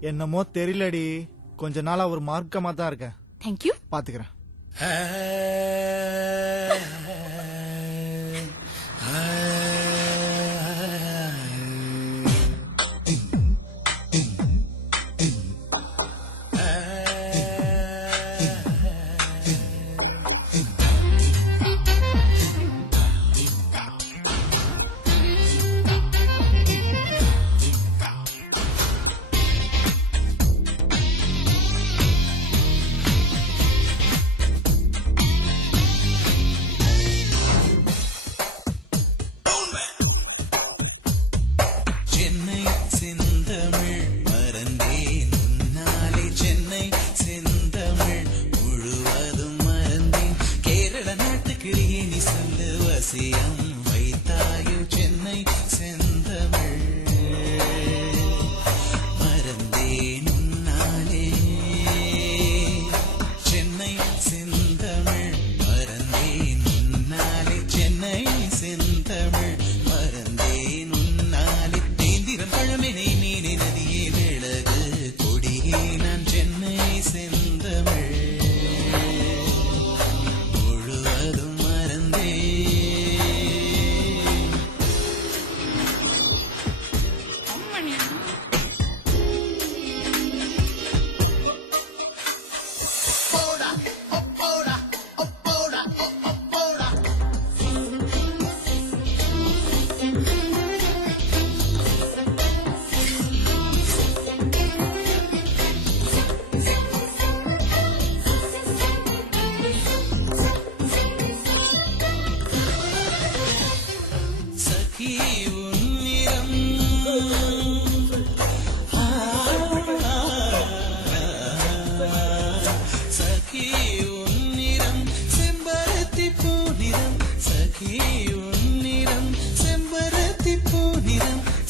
என்னமோ தெரியலடி, கொஞ்ச நாளா ஒரு மார்க்கமா தான் இருக்கேன். தேங்க்யூ. பாத்துக்கிறேன். வைத்தாயோ சென்னை செந்தமிழ் மறந்தேன் உன்னாலே சென்னை செந்தமிழ் மறந்தேன் உன்னாலே சென்னை செந்தமிழ் மறந்தேன் உன்னாலே தேந்திரம் பழமெனை நீனை நதியே விலகு கொடியே நான் சென்னை செந்தமிழ் முழுவதும் மறந்தேன்.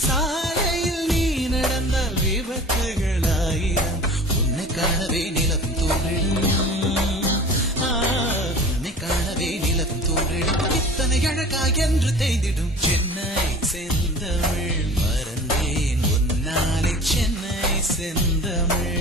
சாலையில் நீ நடந்தால் விபத்துகளாயிரம் உன்னை காணவே நிலவும் தோன்றிடும் உன்னை காணவே நிலவும் தோன்றிடும் இத்தனை அழகா என்று தேய்ந்திடும் சென்னை செந்தமிழ் மறந்தேன் உன்னாலே சென்னை செந்தமிழ்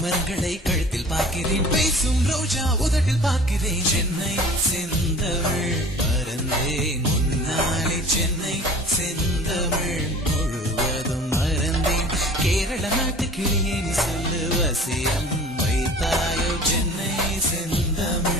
மரங்களை கழுத்தில் பார்க்கிறேன் பேசும் ரோஜா உதட்டில் பார்க்கிறேன் சென்னை செந்தமிழ் மறந்தேன் முன்னாலே சென்னை செந்தமிழ் முழுவதும் மறந்தேன் கேரள நாட்டு கிளியே நீ சொல்லு வசியம் வைத்தாயோ சென்னை செந்தமிழ்